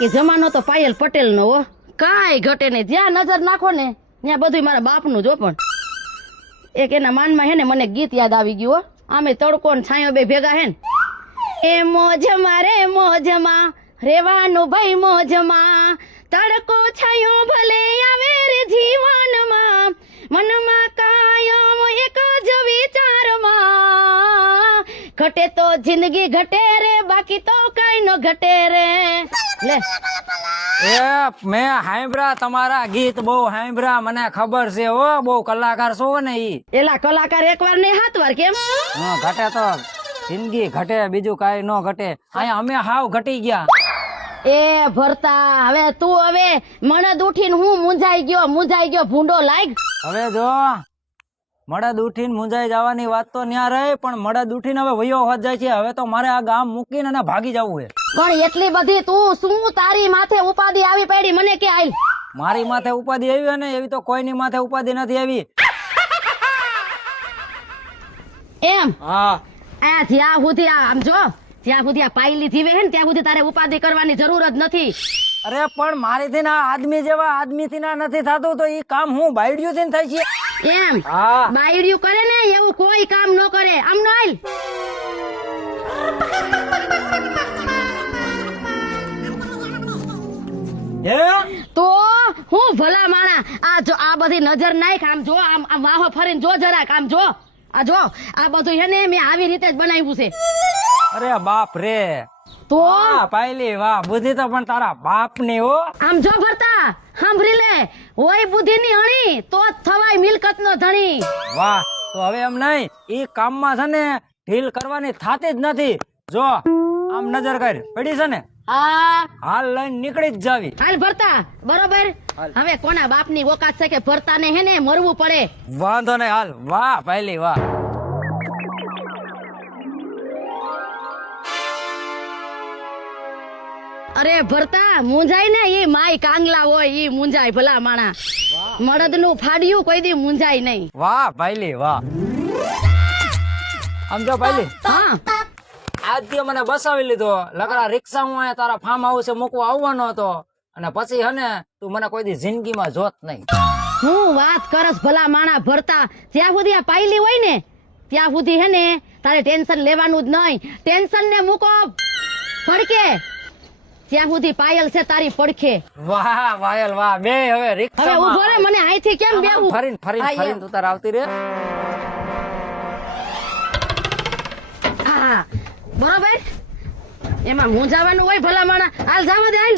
બાકી જમાનો તો પાયલ પટેલ નો હો, કાંઈ ઘટે નહીં. જ્યાં નજર નાખો ને ત્યાં બધું મારા બાપનું જો. પણ એક એના માનમાં હે ને મને ગીત યાદ આવી ગયું હો. આમે તડકો ને છાંયો બે ભેગા હે ને. એ મોજમાં રે મોજમાં રેવાનું ભાઈ મોજમાં, તડકો છાંયો ભલે આવે રે જીવનમાં, મનમાં કાયમ એક જ વિચારમાં, ઘટે તો જિંદગી ઘટે રે, બાકી તો કઈ ન ઘટે રે. લે એ મેં હાંભળ્યા તમારા ગીત, બહુ હાંભળ્યા, મને ખબર છે હો, બહુ કલાકાર છો ને ઈ. એલા કલાકાર એક વાર ને 7 વાર કેમ? ઘટે તો જિંદગી ઘટે, બીજું કઈ ન ઘટે. અહીંયા અમે હાવ ઘટી ગયા. એ ભરતા, હવે તું હવે મણદ ઉઠીને હું મૂંઝાઈ ગયો ભૂંડો લાગ. હવે જો મળદ ઉઠીને મુંજાઈ જવાની વાત તો ન્યા રહે, પણ મળદ ઉઠીને હવે વયો હોત જાય છે. હવે તો મારે આ ગામ મૂકીને અને ભાગી જવું છે. પણ એટલી બધી તું શું તારી માથે ઉપાધિ આવી પડી મને કે આઈ? મારી માથે ઉપાધિ આવી ને એવી તો કોઈની માથે ઉપાધિ નથી આવી. એમ હા, આ જ્યાં સુધી આમ જો, જ્યાં સુધી આ પાયલી જીવે હે ને ત્યાં સુધી તારે ઉપાધિ કરવાની જરૂર જ નથી. અરે પણ મારીથી ના આદમી જેવા આદમીથી ના નથી થતું, તો ઈ કામ હું બાયડિયું થી થાય છે. એમ હા, બાયડિયું કરે ને એવું કોઈ કામ ન કરે. આમ ન આલ તો હું ભલા માણા. આ જો આ બધી નજર નાખ, આમ જો, આમ વાહો ફરીને જો જરાક, આમ જો, આ જો, આ બધું હે ને મેં આવી રીતે જ બનાવ્યું છે. અરે બાપ રે, તો વાહ પાયલી વાહ, બુદ્ધિ તો પણ તારા બાપ ની હો. આમ જો ભરતા, સાંભળી લે, હોય બુદ્ધિ ની અણી તો જ થવાય મિલકત નો ધણી. વાહ, તો હવે એમ નહીં, ઈ કામમાં છે ને ઢીલ કરવાની થાતી જ નથી. જો આમ નજર કર પડી છે ને, આ હાલ લઈને નીકળી જ જાવી. હાલ ભરતા, બરોબર. હવે કોના બાપ ની ઓકાત છે કે ભરતા ને હે ને મરવું પડે? વાંધો નહીં, હાલ. વાહ પાયલી વાહ. અરે ભરતા, મુંજાય ને ઈ માય કાંગલા હોય ઈ મુંજાય ભલા માણા. મળદ નું ફાડ્યું કોઈ દી મુંજાય નહીં. વાહ પાયલી વાહ. આમ જો પાયલી, હા આજથી મને બસાવી લીધો. લગડા રિક્ષા હું અહીંયા તારા ફાર્મ હાઉસે મૂકવા આવવાનો હતો, અને પછી હે ને તું મને કોઈ દી જિંદગીમાં જોત નહીં. હું વાત કરસ ભલા માણા ભરતા. જ્યાં સુધી આ પાયલી હોય ને ત્યાં સુધી હે ને તારે ટેન્શન લેવાનું જ નહીં. ટેન્શન ને મૂકો પડકે, ત્યાં સુધી પાયલ છે તારી પડખે. વાહ પાયલ વાહ. બે હવે હવે રિક્ષા ઉભો રે, મને અહીંથી કેમ બેહું? ફરીને ફરીને તું તાર આવતી રે. હા બરોબર, એમાં મૂંઝાવાનું હોય ભલા માણા. હાલ જાવા દે, હાલ.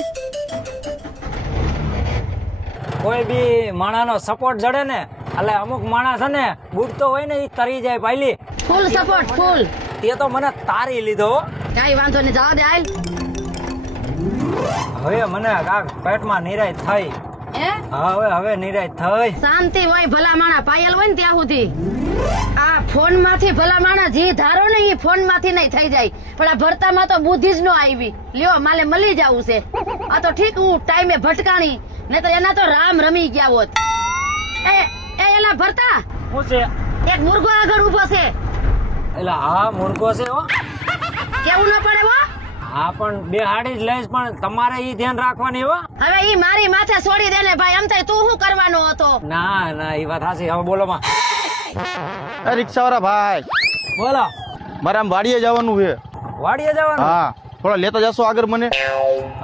કોઈ બી માણાનો સપોર્ટ જડે ને, એટલે અમુક માણસ છે ને બુડતો હોય ને, ઈ તરી જાય પાયલી. ફૂલ સપોર્ટ, ફૂલ. તે તો મને તારી લીધો હો. કઈ વાંધો નહીં, જાવા દે, હાલ. હવે મને કાક પેટમાં નિરાય થઈ. હવે નિરાય થઈ. શાંતિ હોય ભલા માણા. પાયલ હોય ને ત્યાં સુધી આ ફોન માંથી ભલા માણા જી ધારો ને ઈ ફોન માંથી નહીં થઈ જાય. પણ આ ભરતામાં તો બુદ્ધિ જ ન આવી. લ્યો માલે મળી જાવું છે. આ તો ઠીક હું ટાઈમે ભટકાણી, ને તો એના તો રામ રમી ગયા હોત. એ એલા ભરતા, શું છે? એક મુર્ગો આગળ ઉભો છે. એટલે હા મુર્ગો છે હો. કેવું ન પડે હો. હા પણ બે હાડી જ લઈશ, પણ તમારે ઈ ધ્યાન રાખવાની હો. હવે ઈ મારી માથે છોડી દે ને ભાઈ. એમ થાય તું શું કરવાનો હતો? ના ના, ઈ વાત હાચી. હવે બોલો માં. રિક્ષા વાળા ભાઈ, બોલો. મારે આમ વાડીએ જવાનું છે. વાડીએ જવાનું? હા, થોડા લેતા જશો આગળ મને?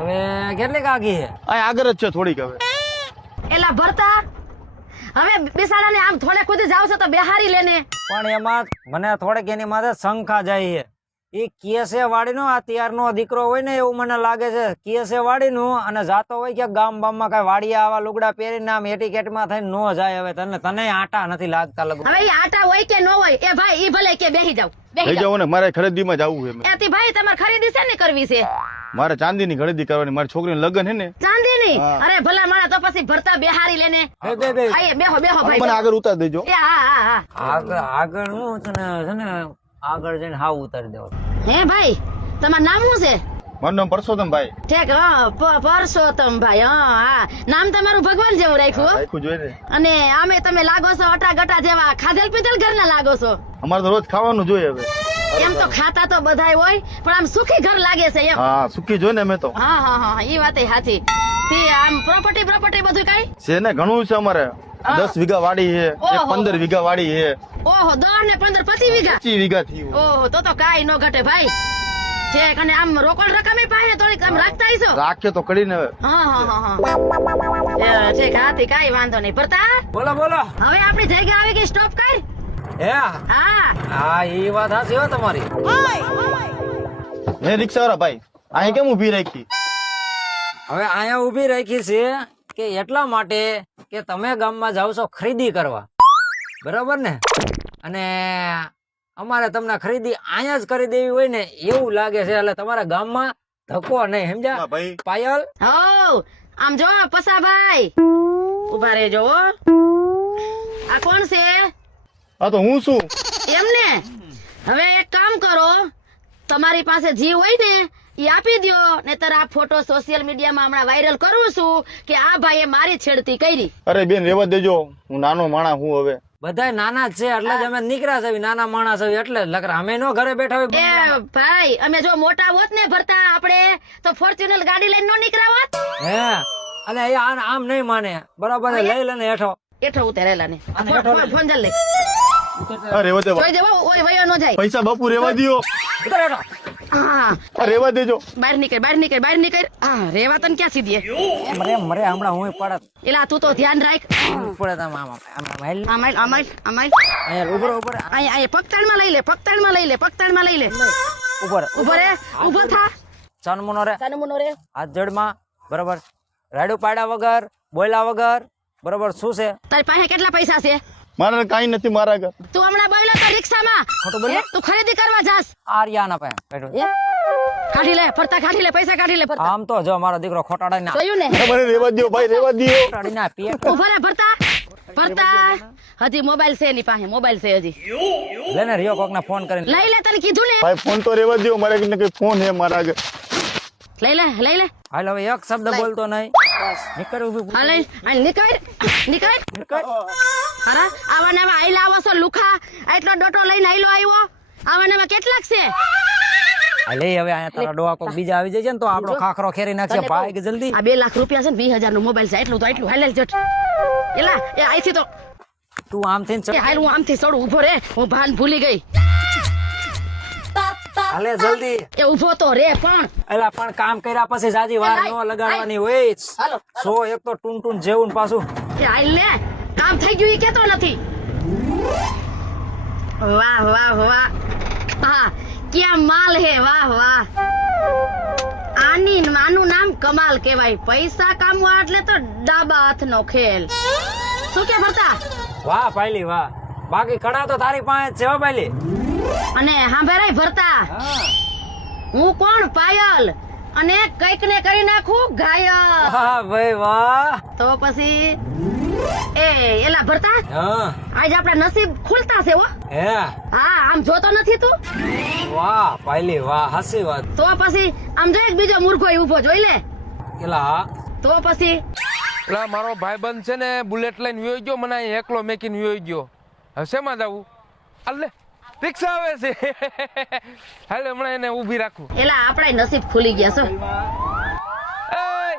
હવે કેટલી કાગી છે? અહીં આગળ જ છે થોડીક. હવે એલા ભરતા, હવે બિસાડાને આમ થોડે ખુદ જાવ છો તો બેહારી લેને. પણ એમાં મને થોડીક એની માથે શંકા જાય છે. ઈ કેસે વાડીનો અત્યારનો દીકરો હોય ને એવું મને લાગે છે. કેસે વાડીનું અને જાતો હોય કે ગામ બામમાં કઈ વાડીયા આવા લુગડા પહેરીને આમ એટીકેટમાં થઈને નો જાય. હવે તને આટા નથી લાગતા લગો. હવે ઈ આટા હોય કે ન હોય, એ ભાઈ ઈ ભલે કે બેહી જાવ, લઈ બેહી જાવ. જાવ ને, મારે ખરીદીમાં જવું છે. એથી ભાઈ તમારે ખરીદી છે ને કરવી છે? મારે ચાંદીની ખરીદી કરવાની. મારી છોકરીનું લગ્ન છે ને. ચાંદીની? હા. અરે ભલા માણા, તો પછી ભરતા બેહારી લેને. બે આયે બેહો બેહો મને ભાઈ. આગળ ઉતાર દેજો. એ હા હા હા. આગળ હું છે ને આગળ જઈને હાવ ઉતારી દેવો. હે ભાઈ, તમારું નામ શું છે? મારું નામ પરસોત્તમભાઈ. ઠીક, હા પરસોત્તમ ભાઈ. હા હા, નામ તમારું ભગવાન જેવું રાખ્યું હો. રાખ્યું જોઈએ ને. અને આમે તમે લાગો છો અટા ગટા જેવા ખાધેલ પીધેલ ઘરના લાગો છો. અમારે તો રોજ ખાવાનું જોઈએ. હવે એમ તો ખાતા તો બધાય હોય પણ આમ સુખી ઘર લાગે છે એમ. હા સુખી જોઈ ને અમે તો હા હા હા ઈ વાત સાચી. તે આમ પ્રોપર્ટી બધું કઈ? છે ને ઘણું છે અમારે 10 વીઘા વાડી છે ઓહો. 15 વીઘા વાડી છે ઓહો 10 ને 15 25 વીઘા. 25 વીઘા થયું ઓહો તો કાઈ નો ઘટે ભાઈ. ઠીક અને આમ રોકડ રકમે પાસે થોડીક આમ રાખતા હશો. રાખે તો કરીને હવે હા હા હા હા એ, ઠીક હાથી કાઈ વાંધો નહીં. ભરતા બોલો બોલો. હવે આપણી જગ્યા આવી ગઈ સ્ટોપ કર. હે હા હા ઈ વાત સાચી હો તમારી. હે રિક્ષાવાળા ભાઈ અહીં કેમ ઊભી રાખી હવે અહીંયા ઊભી રાખી છે કે એટલા માટે કે તમે ગામમાં જાવ છો ખરીદી કરવા, બરાબર ને? અને અમારે તમને ખરીદી અહીંયા જ કરી દેવી હોય ને એવું લાગે છે, એટલે તમારા ગામમાં ધક્કો નહીં, સમજ્યા? હા ભાઈ પાયલ હો આમ જો પસાભાઈ ઉભા રહેજો હો. આ કોણ છે? હા તો હું શું એમને હવે એક કામ કરો, તમારી પાસે જી હોય ને ઈ આપી દ્યો, નહીતર આ ફોટો સોશિયલ મીડિયામાં હમણાં વાયરલ કરું છું કે આ ભાઈએ મારી છેડતી કરી. અરે બેન રેવા દેજો હું નાનો માણસ હું હવે બધાય નાના જ છે એટલે જ અમે નીકળ્યા છે, નાના માણસ છે એટલે જ લકરા. અમે નો ઘરે બેઠા હોય. એ ભાઈ અમે જો મોટા હોત ને ભરતા આપણે તો ફોર્ચ્યુનર ગાડી લઈને નો નીકળ્યા હોત. હે અને એ આમ નહીં માને, બરાબર છે? લઈ લેને હેઠો. એઠો ઉતરેલા ને અને હેઠો લઈ. ફોન જલ લે અરે રેવા દે જોઈ દેવો ઓય વયો નો જાય. પૈસા બાપુ રેવા દ્યો ઉતર હેઠો. હા આ રેવા દેજો બહાર નીકળ. હા રેવા તને ક્યાં સીધી મરે હમણાં હું પડત એલા તું તો ધ્યાન રાખ. પડે તમે આમાં અમાય અહીંયા ઉપર ઉપર અહીંયા પગતાળમાં લઈ લે પગતાળમાં લઈ લે ઉપર ઉભો રે ઉભો થા ચનમુનો રે સાનુમુનો રે. હાથ જડમાં, બરાબર? રાડું પાડ્યા વગર, બોલ્યા વગર, બરાબર? શું છે? તારી પાસે કેટલા પૈસા છે? મારે કાંઈ નથી મારા ઘર તું હમણાં બોલ્યો તો રિક્ષામાં ખોટું બોલ્યો? તું ખરીદી કરવા જાસ. આર્યાના પાસે બેઠો. કાઢી લે ફરતા કાઢી લે પૈસા કાઢી લે ફરતા. આમ તો જો મારો દીકરો ખોટાડા ના જોયું ને મને રેવા દ્યો ભાઈ રેવા દ્યો ખોટાડી ના પેટ ઉભા રે ફરતા હજી મોબાઈલ છે એની પાસે મોબાઈલ છે હજી. લેને રિયો કોક ને ફોન કરીને લઈ લે તને કીધું ને ભાઈ ફોન તો રેવા દ્યો મારે કઈ ફોન હે મારા આગળ લઈ લે હાલ હવે એક શબ્દ બોલતો નહીં. નીકળ ઊભી હા લઈ હાલ નીકળ નીકળ. હા આવાને આવા આઈલા આવો છો લુખા આટલો ડોટો લઈને આઈલો આવ્યો આવાને આવા કેટલાક છે? હાલે હવે અહીંયા તારા ડોહા કોક બીજા આવી જાય છે ને તો આપણો ખાખરો ખેરી નાખશે. ભાઈ કે જલ્દી. આ 2 લાખ રૂપિયા છે ને 20,000 નો મોબાઈલ છે એટલું હાલ જટ એલા એ આઈથી તો તું આમથી એ હાલ હું આમથી ચડું ઉભો રે હું ભાન ભૂલી ગઈ. હાલે જલ્દી. એ ઉભો તો રે પણ એલા પણ કામ કર્યા પછી જાજી વાર નો લગાડવાની હોય. હાલો સો એક તો ટૂન જેવું ને પાછું. એ હાલ ને કામ થઈ ગયું એ કેતો નથી. વાહ હા ક્યાં માલ હે વાહ આનું નામ કમાલ કેવાય. પૈસા કામવા એટલે તો ડાબા હાથનો ખેલ. શું કે ભરતા? વાહ પાયલી વાહ. બાકી કડા તો તારી પાસે જ છે હો પાયલી. અને હાંભેરાય ભરતા હું કોણ પાયલ અને કઈક ને કરી નાખું ઘાયલ. વાહ ભાઈ વાહ. તો પછી એલા ભરતા હા આજ આપડા નસીબ ખુલતા છે હો. હે હા આમ જોતો નથી તું? વાહ પાયલી વાહ. હાસી વાત. તો પછી આમ જો એક બીજો મૂર્ખો ઉભો જોઈ લે. એલા હા. તો પછી પેલા મારો ભાઈબંધ છે ને બુલેટ લઈને વ્યોઈ ગયો, મને અહીં એકલો મેકીને વ્યોઈ ગયો. હવે શેમાં જવું? અલ્લે રિક્ષા આવે છે. હાલે હમણાં એને ઊભી રાખું. એલા આપડા નસીબ ખુલી ગયા છો. એય!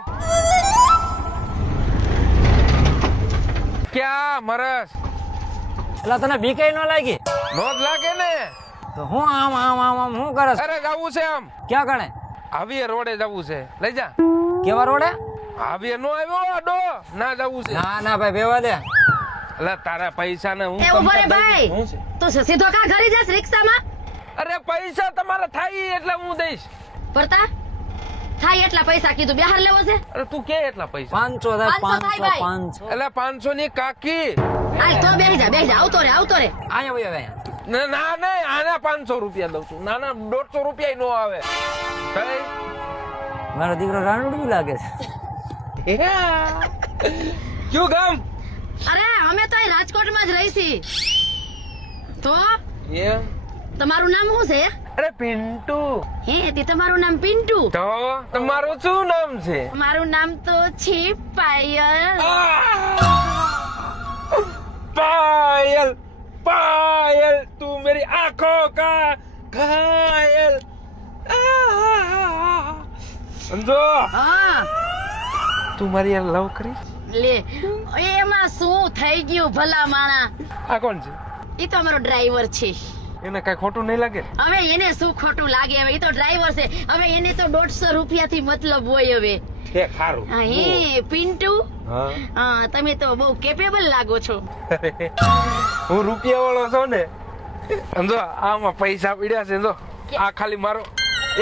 ક્યાં મરસ? એલા તને બીકે ન લાગી? નો જ લાગે ને. તો હું આમ શું કરસ? અરે જવું છે આમ ક્યાં ગણે? હાવીએ રોડે જવું છે. લઈ જા. કેવા રોડે? હાવીએ નો આવ્યો આડો ના જવું છે. ના ભાઈ બેવા દે. એટલે તારા પૈસા ને હું એ ઉભો રે તમને દઈ ભાઈ. દઈશ. હું છે? તો સીધો કા ઘરે જાસ રિક્ષામાં? અરે પૈસા તમારે થાય એટલે હું દઈશ. ભરતા થાય એટલા પૈસા કીધું બિહાર લેવો છે? અરે તું કે એટલા પૈસા? 500 થાય 500 થાય ભાઈ. 500. એટલે 500 ની કાકી. હાલ તો બેહી જા આવતો રે અહીંયા ભાઈ હવે. ના નહીં આના 500 રૂપિયા દઉં છું. ના 150 રૂપિયા નો આવે. કઈ? મારો દીકરો રાણુડી લાગે છે. કયું ગામ? અરે અમે તો અહીં રાજકોટમાં જ રહી છી. તો એમ? તમારું નામ શું છે? અરે પિન્ટુ. હે તે તમારું નામ પિન્ટુ? તો તમારું શું નામ છે? મારું નામ તો છે પાયલ. पायल पायल तू मेरी आंखों का ઘાયલ સમજો હા તું મારી યાર લવ કરી લે એમાં શું થઈ ગયું ભલા માણા? આ કોણ છે ઈ તો અમારો ડ્રાઈવર છે. એને કઈ ખોટું નહીં લાગે હવે એને શું ખોટું લાગે? હવે ઈ તો ડ્રાઈવર છે. હવે એને તો 150 રૂપિયાથી મતલબ હોય. હવે હે ખારું હા, હે પિન્ટુ, હા હા તમે તો બહુ કેપેબલ લાગો છો. હું રૂપિયા વાળો છું ને સમજો આમાં પૈસા પડ્યા છે જો આ ખાલી મારો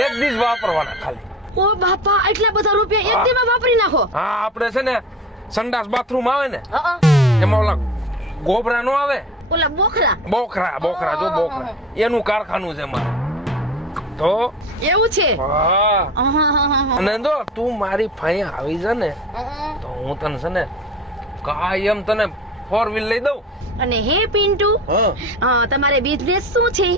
એક દિવસ વાપરવાના ખાલી. ઓ બાપા, એટલા બધા રૂપિયા એક દીમાં વાપરી નાખો? હા આપણે છે ને સંડાસ બાથરૂમ આવે ને હા, એમાં ઓલા ગોબરા નો આવે ઓલા બોખરા. બોખરા જો બોખરા એનું કારખાનું છે મારે તો એવું છે? હા આહાહાહા. અને જો તું મારી ફાઈ આવી છે ને તો હું તને છે ને કાયમ તને 4 વ્હીલ લઈ દઉં. અને હે પિન્ટુ, તમારે બિઝનેસ શું છે?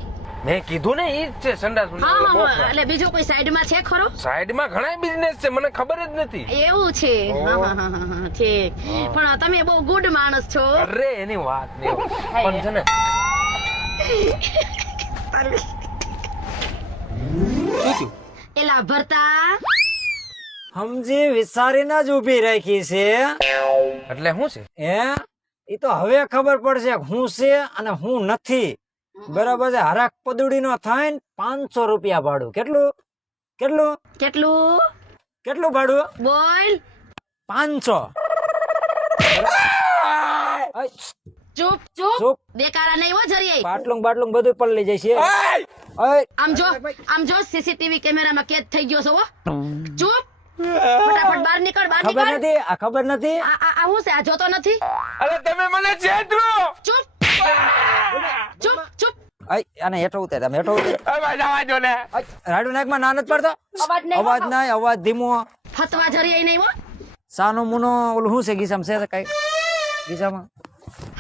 મેં કીધું ને ઈ જ છે સંડાસ હા હા હા, એટલે બીજો કોઈ સાઈડમાં છે ખરો? સાઈડમાં ઘણા બિઝનેસ છે મને ખબર જ નથી. એવું છે? હા હા હા હા હા, ઠીક. પણ તમે બહુ ગુડ માણસ છો. અરે એની વાત નહીં પણ છે ને શું થયું? એલા ભરતા, સમજી વિચારીને જ ઊભી રાખી છે. એટલે શું છે હે ઈ તો હવે ખબર પડશે કે હું છે અને હું નથી. બરાબર છે. હરાક પદુડી નો થાય ને 500 રૂપિયા ભાડું. કેટલું કેટલું કેટલું કેટલું ભાડું? બોલ. 500. અય, ચૂપ ચૂપ, ચૂપ. દેકારા નહીં હો જરીએ. બાટલું બાટલું બધું પલળી જાય છે. અય, આમ જો સીસીટીવી કેમેરામાં કેદ થઈ ગયો છો. હો ચૂપ, ફટાફટ બહાર નીકળ, બહાર ખબર નીકળ. નથી આ ખબર નથી. આ હું છે? આ જોતો નથી? અરે તમે મને છેતરો. ચૂપ ચૂપ ચૂપ. અય, આને હેઠો ઉતાર, તમે હેઠો ઉતાર. હવે જવા દો ને. અય, રાડુ નાકમાં ના નથી પડતો. અવાજ નહીં, અવાજ નહીં, અવાજ ધીમો. ફતવા જરીએ નહીં હો. સાનો મુનો ઓલું શું છે ગીસામાં? છે કઈ ગીસામાં?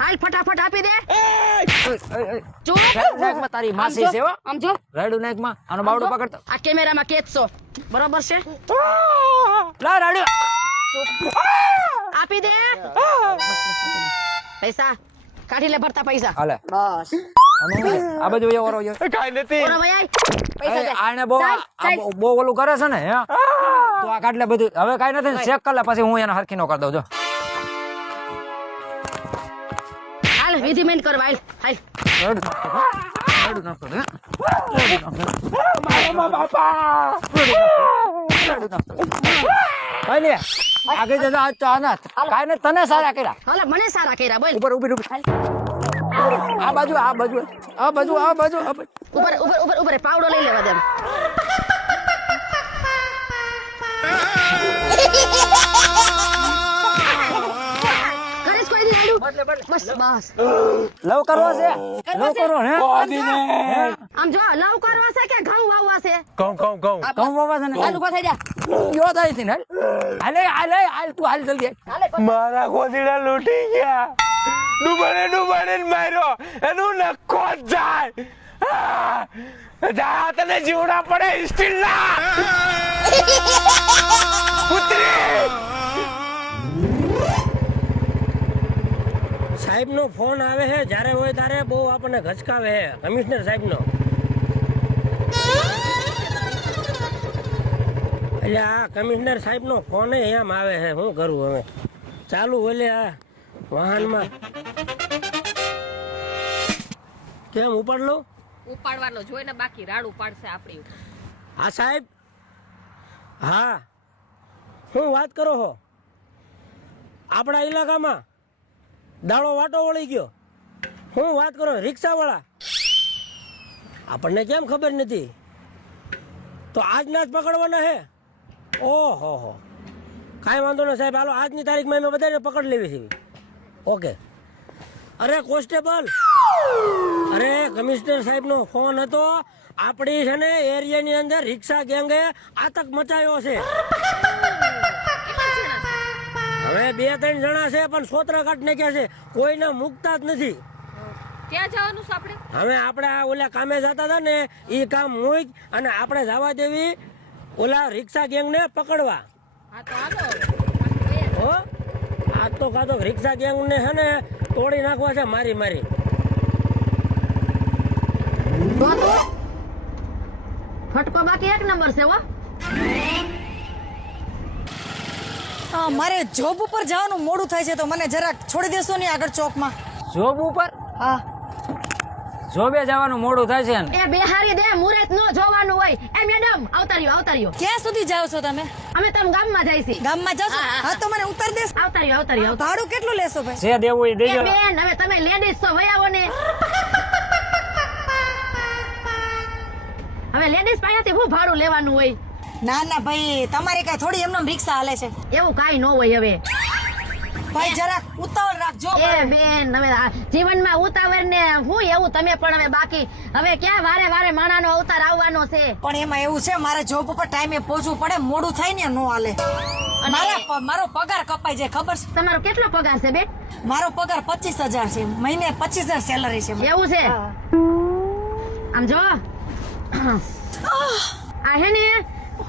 હાલ ફટાફટ આપી દે. અય, અય, અય. ચૂપ. રાડુ નાકમાં તારી માસી છે હો. આમ જો, રાડુ નાકમાં આનો બાવડો પકડતો. આ કેમેરામાં કેદ છો, બરોબર છે? લા રાડુ. આપી દે પૈસા. કાઢી લે ભરતા પૈસા. હાલે બસ. આ બાજુ વયો વરો વયો. કાઈ નથી. ઓરો ભાઈ પૈસા દે. આને બહુ બહુ ઓલું કરે છે ને હે તો આ કાઢ લે બધું. હવે કાઈ નથી, ચેક કર લે પછી હું એને હરખી નો કરી દઉં. જો હાલ વિધિમેન્ટ કરવા. હાલ હાલ. રાડુ નાખતો, હે? કાઈ નઈ, આગળ જતા આજ તો આના કાઈ ને તને સારા કર્યા. હાલ મને સારા કર્યા. બોલ. ઉપર ઉભી ઉભી. આ બાજુ આ બાજુ આ બાજુ આ બાજુ આ બાજુ. ઉપર ઉપર ઉપર ઉપર પાવડો લઈ લેવા દે. કરીશ કોઈ દી આયલું? બસ બસ. લવ કરવો છે, લવ કરવો હે? આમ જો, લવ કરવા છે કે ઘઉં વાવવા છે? કહું કહું બાબા છે ને હાલ ઉભા થઈ જા. યો થાય છે ને. હાલે હાલે હાલ તું હાલ જલ્દી. મારા ગોદીડા લૂટી ગયા. ડૂબાડે ને માર્યો એનું નખો જ જાય. જા તને જીવડા પડે સ્ટીલના. પુત્રી સાહેબ નો ફોન આવે છે જ્યારે હોય ત્યારે બહુ આપણને ઘચકાવે છે. કમિશનર સાહેબ નો. એટલે આ કમિશનર સાહેબ નો ફોન એમ આવે છે. શું કરું હવે? ચાલુ ઓલે આ વાહનમાં કેમ ઉપાડ લો? ઉપાડવાનો જોઈને બાકી રાડું પાડશે આપણી ઉપર. હા સાહેબ. હા શું વાત કરો છો? આપણા ઇલાકામાં દાડો વાટો વળી ગયો. શું વાત કરો? રિક્ષાવાળા આપણને કેમ ખબર નથી? તો આજના જ પકડવાના છે? ઓહો હો, કાંઈ વાંધો નહીં સાહેબ. હાલો આજની તારીખમાં અમે બધાને પકડ લેવી છે. ઓકે. અરે કોન્સ્ટેબલ, અરે કમિશનર સાહેબનો ફોન હતો. આપણી છે ને એરિયાની અંદર રિક્ષા ગેંગે આતંક મચાયો છે. હવે 2-3 જણા છે પણ સોતરા કાઢ નાખ્યા છે. કોઈને મુકતા જ નથી. ક્યાં જવાનું છે આપણે? હવે આપણે આ ઓલા કામે જતા હતા ને એ કામ મૂક અને આપણે જવા દેવી ઓલા રિક્ષા ગેંગને પકડવા. હા તો હાલો હવે. હો આજ તો કાતો રિક્ષા ગેંગને છે ને તોડી નાખવા છે મારી મારી. ફટકો બાકી એક નંબર છે હો. મારે જોબ ઉપર જવાનું મોડું થાય છે તો મને જરાક છોડી દેશો ને આગળ ચોકમાં. જોબ ઉપર હા જોબે જવાનું મોડું થાય છે ને એ બેહારી દે, મુરત નો જોવાનું હોય. એ મેડમ આવતા રહ્યો. ક્યાં સુધી જાઓ છો તમે? અમે તમે ગામમાં જાય છે. ગામમાં જાઓ છો? હા તો મને ઉતાર દેશ. આવતા રહ્યો. ભાડું કેટલું લેશો ભાઈ? જે દેવું એ એ દેજો. બેન હવે તમે લેડીઝ છો વયાવો ને. હવે લેડીઝ પાસેથી શું ભાડું લેવાનું હોય? ના ના ભાઈ તમારે કઈ થોડી એમનેમ રિક્ષા હાલે છે. એવું કાઈ ન હોય હવે. ભાઈ જરાક ઉતાવળ રાખજો. એ બેન હવે આ જીવનમાં ઉતાવળ ને હું એવું તમે પણ હવે બાકી હવે ક્યાં વારે વારે માણાનો અવતાર આવવાનો છે. પણ એમાં એવું છે મારે જોબ ઉપર ટાઈમે પહોંચવું પડે, મોડું થાય ને નો હાલે. મારો પગાર કપાઈ જાય ખબર છે? તમારો કેટલો પગાર છે બેન? મારો પગાર 25,000 છે, મહિને 25,000 સેલરી છે. એવું છે? આમ જો આ હે ને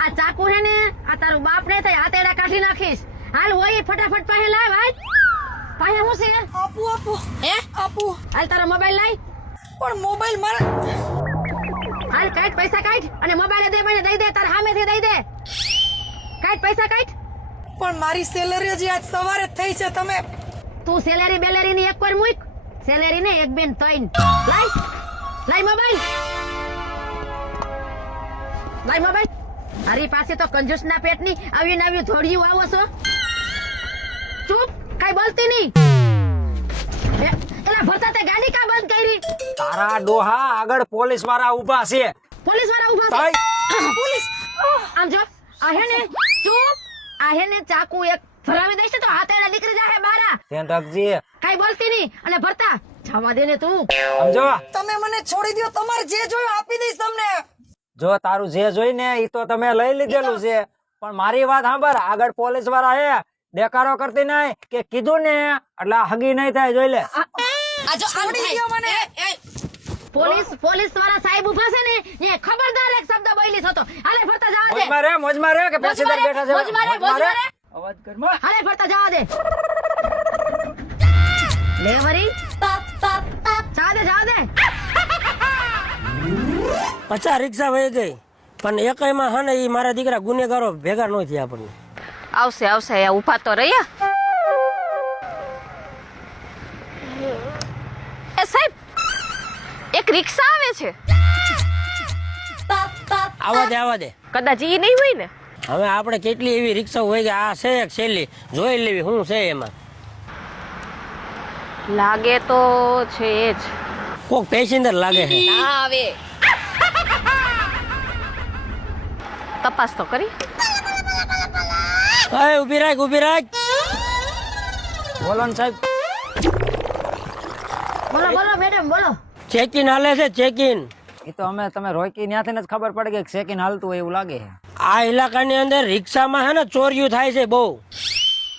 આ ચાકુ હે ને આ તારું બાપ ને થાય હાથેડા કાઢી નાખીશ. હાલ હોય ફટાફટ પાસે લાવ. હાલ પાસે હું છે? આપું હે આપું. હાલ તારો મોબાઈલ લાય. પણ મોબાઈલ મારા હાલ કાઢ પૈસા કાઢ અને મોબાઈલ દે મને દઈ દે તારા સામેથી દઈ દે. કાઢ પૈસા કાઢ. પણ મારી સેલરી હજી આજ સવારે જ થઈ છે. તમે તું સેલેરી બેલેરી ની એક વાર મૂક. સેલેરી ને એક બેન ત્રણ. લાય મોબાઈલ. મારી પાસે તો કંજૂસ ના પેટ ની આવી થોડીયું આવો છો. ચૂપ, કઈ બોલતી નહીં. એલા ભરતા તે ગાડી કા બંધ કરી? તારા ડોહા આગળ પોલીસ વાળા ઊભા છે. પોલીસ વાળા ઉભા છે. પોલીસ આમ જો આ હે ને ચૂપ. આ હે ને ચાકુ એક ફરાવી દઈશ તો હાથે નીકળી જાહે બારા. ધ્યાન રાખજે. કઈ બોલતી નહીં. અને ભરતા જવા દે ને તું. સમજો તમે મને છોડી દો. તમારે જે જોયું આપી દઈશ તમને. જો તારું જે જોઈ ને એ તો તમે લઈ લીધેલું છે, પણ મારી વાત સાંભળ. આગળ પોલીસ વાળા હે, દેખાડો કરતી નહીં કે કીધું ને એટલે હગી નહીં થાય. જોઈ લે. આ જો આવડી ગયો મને. પોલીસ વાળા સાહેબ ઉભા છે ને એ ખબરદાર એક શબ્દ બોલીશ હતો. હાલે ફરતા જવા દે. મોજમાં રે કે પેસીદાર બેઠા છે. મોજમાં રે. અવાજ કરમાં. હાલે ફરતા જવા દે. લે વરી જવા દે. 50 રિક્ષા વહી ગઈ પણ એકયમાં હે ને ઈ મારા દીકરા ગુનેગારો ભેગા ન થયા આપણને. આવશે ઉભા તો રહ્યા. એ સાહેબ એક રિક્ષા આવે છે. આવા દે કદાચ ઈ નહીં હોય ને. હવે આપણે કેટલી એવી રિક્ષા હોય કે આ છે એક છેલ્લી જોઈ લેવી શું છે એમાં. લાગે તો છે જ. કોક પેસેન્જર લાગે છે. ના આવે. તપાસ તો કરી. ઊભી રાખ બોલો ને સાહેબ. બોલો મેડમ બોલો. ચેકિન હાલે છે ચેકિન. એ તો તમે રોકી ત્યાંથી જ ખબર પડે કે સેકન્ડ હાલતું હોય એવું લાગે. આ ઇલાકાની અંદર રિક્ષામાં હે ને ચોરીયું થાય છે બહુ.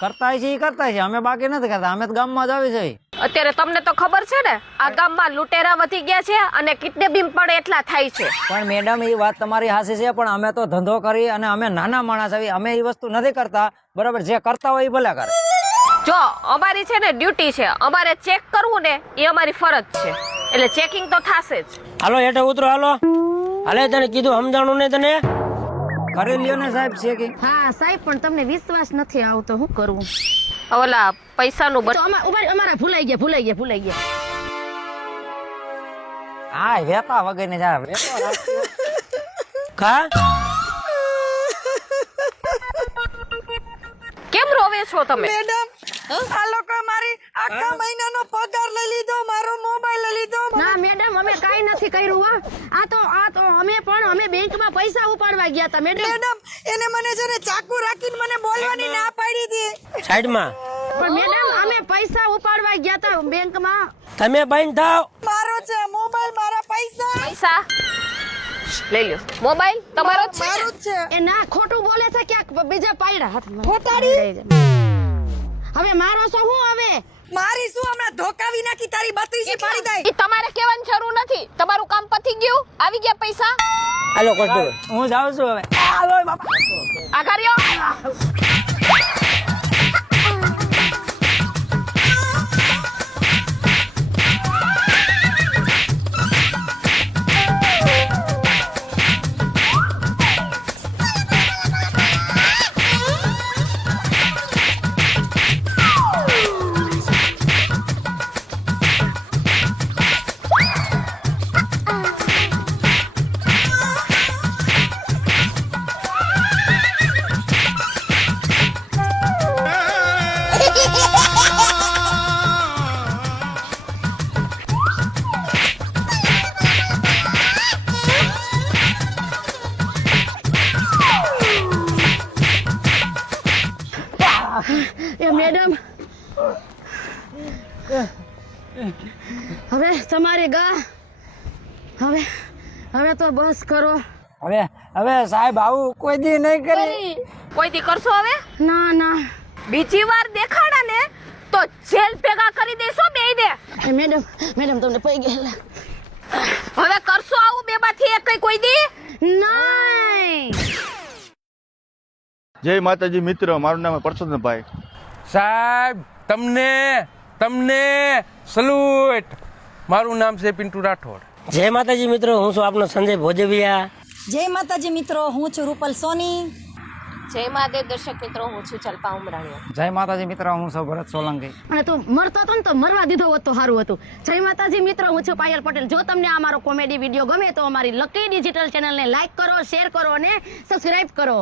કરતા છે અમે બાકી નથી કરતા. અમે તો ગામમાં જ આવી છે. અત્યારે તમને તો ખબર છે ને આ ગામમાં લૂંટેરા વધી ગયા છે અને કિડનેપિંગ પણ એટલા થાય છે. પણ મેડમ એ વાત તમારી હાસી છે, પણ અમે તો ધંધો કરી અને અમે નાના માણસ આવી, અમે એ વસ્તુ નથી કરતા. બરાબર, જે કરતા હોય એ ભલે કરે. જો અમારી છે ને ડ્યુટી છે, અમારે ચેક કરવું ને એ અમારી ફરજ છે, એટલે ચેકિંગ તો થશે જ. હાલો હેઠે ઉતરો હાલો. હાલે તને કીધું સમજાણું ને તને. કરી લ્યો ને સાહેબ ચેકિંગ. હા સાહેબ પણ તમને વિશ્વાસ નથી આવતો, શું કરવું? ઓલા પૈસાનું તો અમારા ભૂલાઈ ગયા. હા વેતા વગર ને જા કા કેમ રોવે છો તમે? મેડમ આ લોકો મારી આખા મહિનાનો પગાર લઈ લીધો, મારો મોબાઈલ લઈ લીધો. ના મેડમ અમે કાઈ નથી કર્યું. આ તો અમે બેંકમાં પૈસા ઉપાડવા ગયા હતા મેડમ. એને મને છે ને ચાકુ રાખીને મને બોલવાની ના પાડી હતી. સાઈડમાં. પણ મેડમ અમે પૈસા ઉપાડવા ગયા હતા બેંકમાં. તમે બંધ થાવ. મારો છે મોબાઈલ, મારા પૈસા લઈ લ્યો. મોબાઈલ તમારો જ છે મારો ને? જ છે. એ ના ખોટું બોલે છે ક્યાંક બીજા પાયડા હાથમાં. ખોટાડી. હવે મારો શું હવે? મારી શું હમણાં ધોકાવી નાખી તારી 32 પાડી દઈ. ઈ તમારે કહેવાની જરૂર નથી. તમારું કામ પતી ગયું, આવી ગયા પૈસા. હાલો કરતો. હું જાઉં છું હવે. આઘા રહ્યો. તમારી ગા હવે હવે તો બસ કરો. હવે હવે સાહેબ આવું કોઈ દી નહીં કરી. કોઈ દી કરશો હવે? ના ના બીજી વાર દેખાડા ને તો જેલ ભેગા કરી દેશો બે દે. એ મેડમ મેડમ તમને પઈ ગયેલા. હવે કરશો આવું બે માંથી એક કોઈ દી? નહીં. જય માતાજી મિત્ર, મારું નામ પરસોત્તમભાઈ. સાહેબ તમને સલ્યુટ. મારું નામ છે પિન્ટુ રાઠોડ. જય માતાજી મિત્રો, હું છું આપનો સંજય ભોજવિયા. જય માતાજી મિત્રો, હું છું રૂપલ સોની. જય મહાદેવ દર્શક મિત્રો, હું છું ચલ્પા ઉમરાણીયા. જય માતાજી મિત્રો, હું છું ભરત સોલંકી. અને તું મરતો હતો ને તો મરવા દીધો હોત તો સારું હતું. જય માતાજી મિત્રો, હું છું પાયલ પટેલ. જો તમને આ મારો કોમેડી વિડીયો ગમે તો અમારી લકી ડિજિટલ ચેનલને લાઈક કરો, શેર કરો અને સબસ્ક્રાઇબ કરો.